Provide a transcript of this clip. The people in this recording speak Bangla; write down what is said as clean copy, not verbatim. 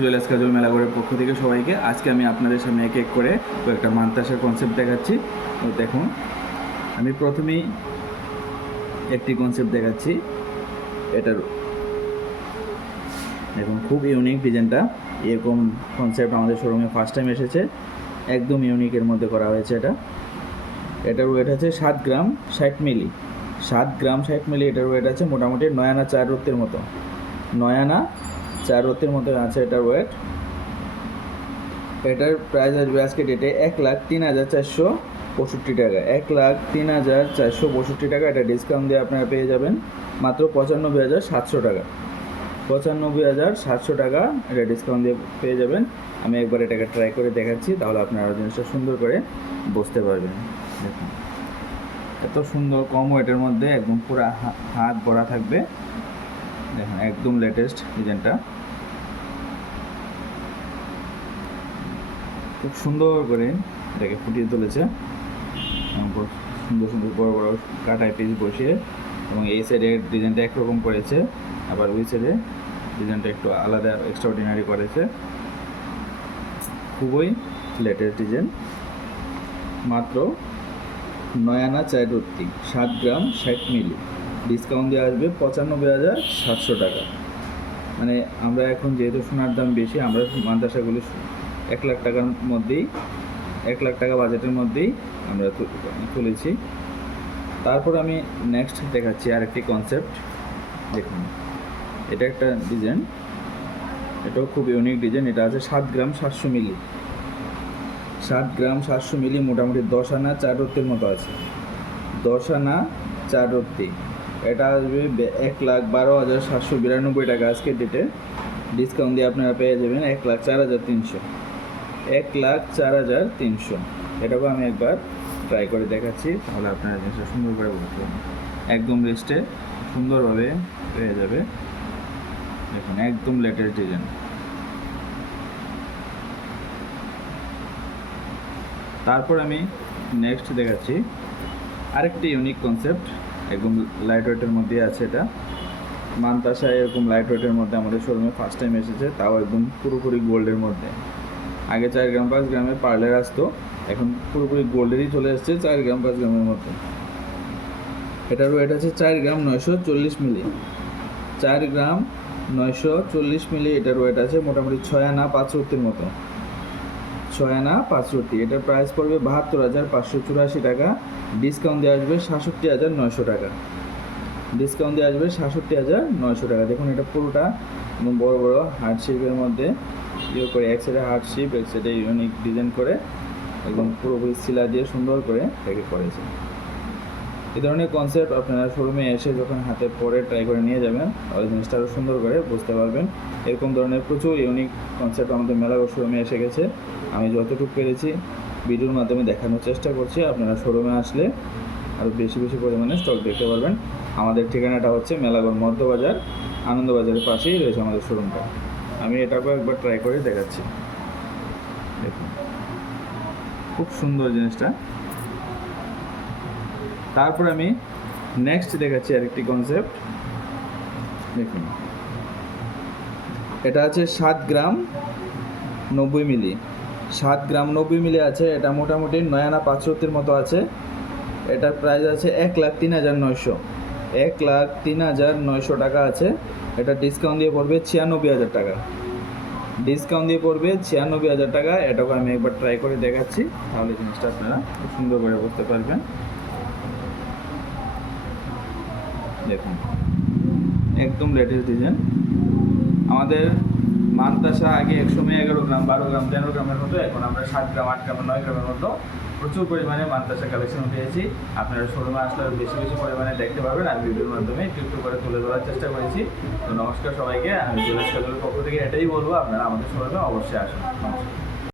জুয়েলার্স কাজল মেলাঘরের পক্ষ থেকে সবাইকে। আজকে আমি আপনাদের সামনে এক এক করে কয়েকটা মানতাসার কনসেপ্ট দেখাচ্ছি। তো দেখুন, আমি প্রথমেই একটি কনসেপ্ট দেখাচ্ছি। এটার দেখুন, খুব ইউনিক ডিজাইনটা। এরকম কনসেপ্ট আমাদের শোরুমে ফার্স্ট টাইম এসেছে, একদম ইউনিকের মধ্যে করা হয়েছে। এটার ওয়েট আছে 7 গ্রাম 60 মিলি। 7 গ্রাম 60 মিলি এটার ওয়েট আছে। মোটামুটি 9 আনা 4 রত্তের মতো, 9 আনা 4 রত্তের মতো আছে এটার ওয়েট। এটার প্রাইস আসবে আজকে ডেটে 1,03,465 টাকা। 1,03,465 টাকা। এটা ডিসকাউন্ট দিয়ে আপনারা পেয়ে যাবেন মাত্র 95,700 টাকা। 95,700 টাকা এটা ডিসকাউন্ট দিয়ে পেয়ে যাবেন। আমি একবার এটাকে ট্রাই করে দেখাচ্ছি, তাহলে আপনারা জিনিসটা সুন্দর করে বুঝতে পারবেন। দেখুন, এত সুন্দর কম ওয়েটের মধ্যে একদম পুরো হাত ভরা থাকবে। দেখুন, একদম লেটেস্ট ডিজাইনটা, খুব সুন্দর করে এটাকে ফুটিয়ে তুলেছে। সুন্দর সুন্দর বড় বড় কাটায় পিস বসিয়ে, এবং এই সাইডের ডিজাইনটা একরকম করেছে, আবার ওই সাইডে ডিজাইনটা একটু আলাদা এক্সট্রাঅর্ডিনারি করেছে। খুবই লেটেস্ট ডিজাইন। মাত্র 9 আনা 4 রত্তি, 7 গ্রাম 60 মিলি। ডিসকাউন্ট দিয়ে আসবে 95,700 টাকা। মানে আমরা এখন যেহেতু সোনার দাম বেশি, আমরা মানতাসাগুলো 1 লাখ টাকার মধ্যেই, 1 লাখ টাকা বাজেটের মধ্যেই আমরা তুলেছি। তারপর আমি নেক্সট দেখাচ্ছি আরেকটি কনসেপ্ট। দেখুন, এটা একটা ডিজাইন, এটাও খুব ইউনিক ডিজাইন। এটা আছে 7 গ্রাম 700 মিলি। 7 গ্রাম 700 মিলি, মোটামুটি 10 আনা 4 রত্তির মতো আছে। 10 আনা 4 রত্তি। এটা আসবে 1,12,792 টাকা আজকের ডেটে। ডিসকাউন্ট দিয়ে আপনারা পেয়ে যাবেন 1,04,300। 1,04,300। এটাকেও আমি একবার ট্রাই করে দেখাচ্ছি, তাহলে আপনারা জিনিসটা সুন্দর করে বুঝতে পারবেন। একদম রেস্টে সুন্দরভাবে পেয়ে যাবে। দেখুন, একদম লেটেস্ট ডিজাইন। তারপর আমি নেক্সট দেখাচ্ছি আরেকটি ইউনিক কনসেপ্ট, একদম লাইট ওয়েটের মধ্যে আছে। এটা মানতাসা এরকম লাইট ওয়েটের মধ্যে আমাদের শোরুমে ফার্স্ট টাইম এসেছে, তাও একদম পুরোপুরি গোল্ডের মধ্যে। আগে 4 গ্রাম 5 গ্রামের পার্লের আসতো, এখন পুরোপুরি গোল্ডেরই চলে এসছে 4 গ্রাম 5 গ্রামের মধ্যে। এটার ওয়েট আছে 4 গ্রাম 940 মিলি। 4 গ্রাম 940 মিলি এটার ওয়েট আছে। মোটামুটি 6 আনা 5 রত্তির মতো, 6 আনা 5 রত্তি। এটার প্রাইস পড়বে 72,584 টাকা। ডিসকাউন্ট দিয়ে আসবে 67,900 টাকা। ডিসকাউন্ট দিয়ে আসবে 67,900 টাকা। দেখুন, এটা পুরোটা একদম বড় বড় হার্ট শেপের মধ্যে ইয়ে করে, এক সাইডে হার্ট শেপ, এক সাইডে ইউনিক ডিজাইন করে, একদম পুরোপুরি সিলা দিয়ে সুন্দর করে এটাকে করেছে। এই ধরনের কনসেপ্ট আপনারা শোরুমে এসে যখন হাতে পরে ট্রাই করে নিয়ে যাবেন, তাহলে জিনিসটা আরও সুন্দর করে বুঝতে পারবেন। এরকম ধরনের প্রচুর ইউনিক কনসেপ্ট আমাদের মেলাঘর শোরুমে এসে গেছে। আমি যতটুকু পেরেছি ভিডিওর মাধ্যমে দেখানোর চেষ্টা করছি। আপনারা শোরুমে আসলে আরও বেশি বেশি পরিমাণে স্টক দেখতে পারবেন। আমাদের ঠিকানাটা হচ্ছে মেলাঘর মধ্যবাজার, আনন্দবাজারের পাশেই রয়েছে আমাদের শোরুমটা। আমি এটাকেও একবার ট্রাই করে দেখাচ্ছি। দেখুন, খুব সুন্দর জিনিসটা। তারপর আমি নেক্সট দেখাচ্ছি আরেকটি কনসেপ্ট। দেখুন, এটা আছে 7 গ্রাম 90 মিলি। 7 গ্রাম 90 মিলি আছে। এটা মোটামুটি 9 আনা 5 রত্তির মতো আছে। এটার প্রাইস আছে 1,03,900। 1,03,900 টাকা আছে। এটা ডিসকাউন্ট দিয়ে পড়বে 96,000 টাকা। ডিসকাউন্ট দিয়ে পড়বে 96,000 টাকা। এটাকে আমি একবার ট্রাই করে দেখাচ্ছি, তাহলে জিনিসটা আপনারা খুব সুন্দর করে বুঝতে পারবেন। দেখুন, একদম লেটেস্ট ডিজাইন। আমাদের মানতাসা আগে একসময় 11 গ্রাম 12 গ্রাম 13 গ্রামের মতো, এখন আমরা 7 গ্রাম 8 গ্রাম 9 গ্রামের মতো প্রচুর পরিমাণে মানতাসা কালেকশন পেয়েছি। আপনারা শোরুমে আসলে বেশি বেশি পরিমাণে দেখতে পারবেন। আমি ভিডিওর মাধ্যমে একটু করে তুলে ধরার চেষ্টা করেছি। তো নমস্কার সবাইকে। আমি জুয়েলার্স কাজলের পক্ষ থেকে এটাই বলবো, আপনারা আমাদের শোরুমে অবশ্যই আসুন। নমস্কার।